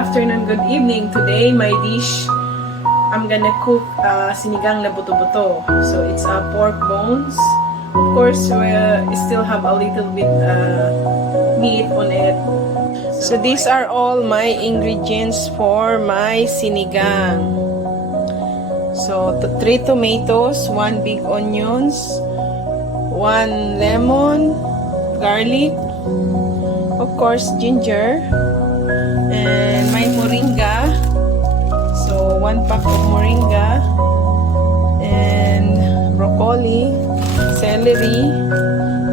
afternoon, good evening. Today, my dish, I'm gonna cook sinigang na buto-buto. So, it's pork bones. Of course, we still have a little bit meat on it. So, these are all my ingredients for my sinigang. So, 3 tomatoes, 1 big onions, 1 lemon, garlic, of course, ginger, and my moringa. So 1 pack of moringa, and broccoli, celery,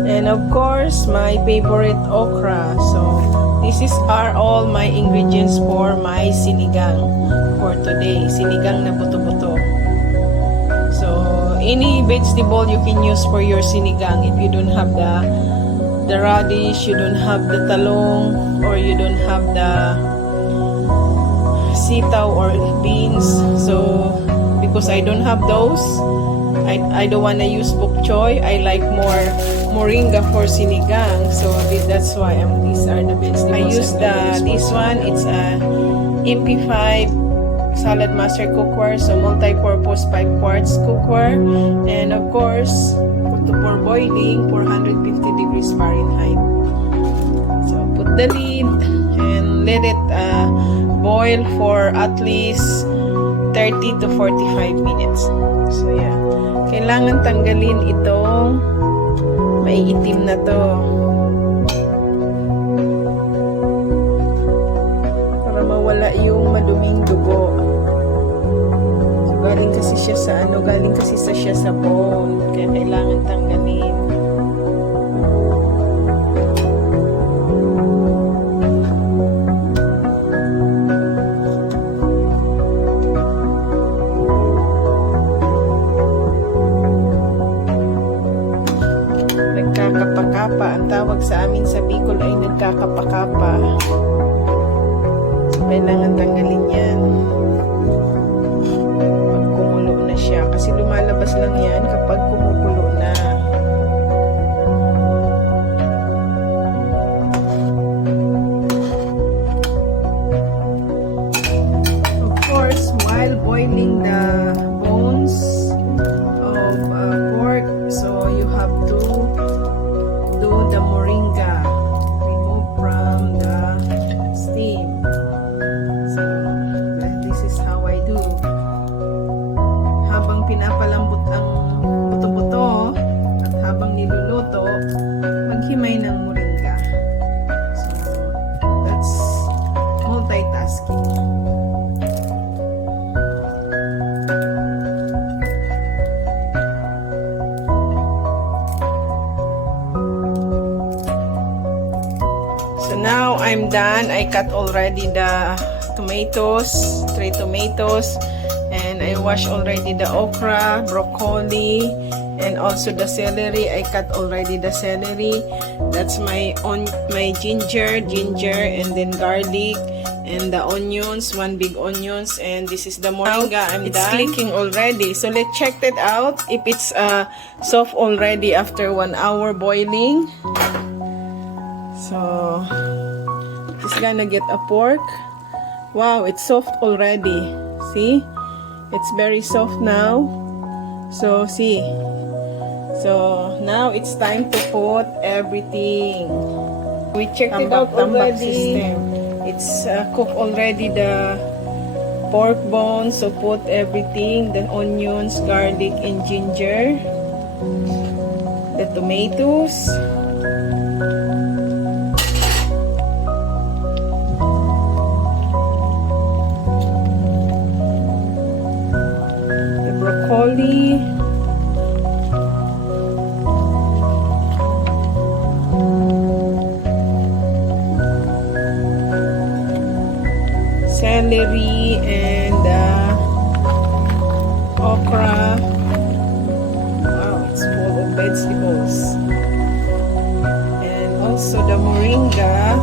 and of course my favorite okra. So this are all my ingredients for my sinigang for today. Sinigang na buto-buto. So any vegetable you can use for your sinigang. If you don't have the radish, you don't have the talong, or you don't have the sitaw or beans. So because I don't have those, I don't want to use bok choy. I like more moringa for sinigang. So that's why these are the vegetables. I use this one. It's a MP5 SALADMASTER cookware, so multi-purpose 5 quarts cookware, and of course for boiling 450 degrees Fahrenheit. So put the lid and let it boil for at least 30 to 45 minutes. So yeah, kailangan tanggalin itong maiitim na to para mawala yung maduming dugo. So galing kasi siya sa bone, kaya kailangan tanggalin. Nagkakapakapa. Ang tawag sa amin sa Bicol ay nagkakapakapa. So, kailangan tanggalin yan pag kumulo na siya. Kasi lumalabas lang yan kapag kumukulo na. Of course, while boiling the bones of pork, so you have to do the moringa, remove from the steam. So this is how I do. Habang pinapalambot ang buto-buto at habang niluluto, maghimay ng moringa. So that's multitasking. So now I'm done. I cut already the tomatoes, 3 tomatoes, and I wash already the okra, broccoli, and also the celery. I cut already the celery. That's my ginger, and then garlic, and the onions, 1 big onions, and this is the moringa. It's clicking already. So let's check it out if it's soft already after 1 hour boiling. So it's gonna get a pork. Wow, it's soft already. See, it's very soft now. So see, so now it's time to put everything. We checked it out already. It's cooked already, the pork bones. So put everything, the onions, garlic, and ginger, the tomatoes, broccoli, celery, and okra. Wow, it's full of vegetables. And also the moringa.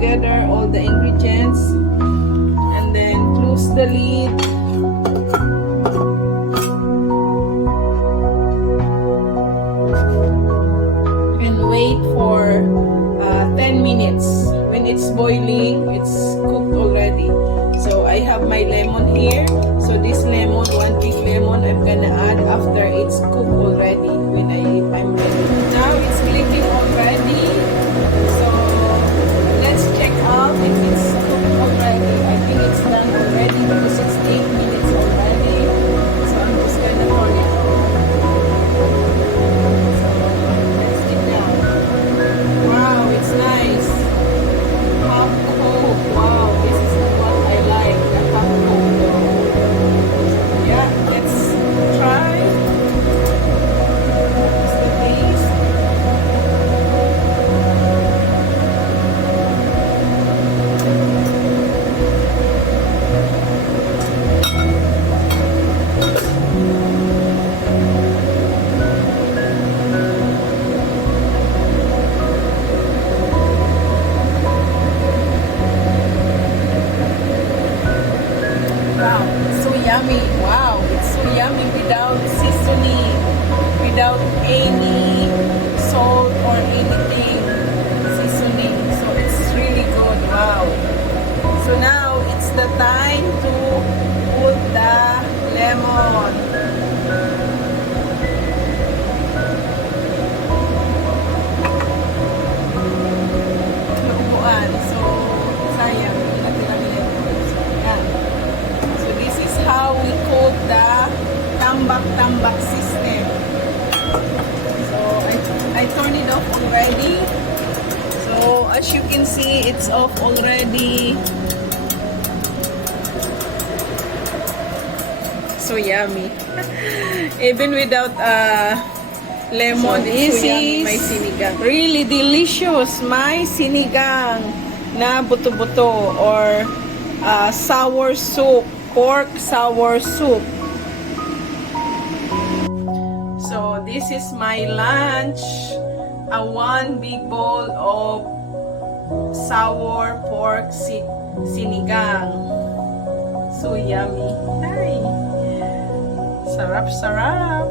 together all the ingredients and then close the lid. And wait for 10 minutes. When it's boiling, it's cooked already. So I have my lemon here. So this lemon, one big lemon, I'm gonna add after it's cooked already. When I'm ready. Now it's clicking already. So let's check out if it's cooked already. I think it's done already because it's 8 minutes already. So I'm just gonna turn it on. So let's get down. Wow, it's nice. Half cooked. Wow, this is what I like. The half cooked. Yeah, let's try. What's the taste? Wow, it's so yummy. Wow, it's so yummy without seasoning, without any salt or anything seasoning. So it's really good. Wow. So now it's the time to put the lemon. Naubuan. So sayang, natira lemon. So yan. So this is how we cook the tambak-tambak system. So I turned it off already. So as you can see, it's off already. So yummy. Even without lemon, so this is my sinigang. Really delicious. My sinigang na buto-buto or sour soup, pork sour soup. So this is my lunch. One big bowl of sour pork sinigang. So yummy. Ay, sarap-sarap.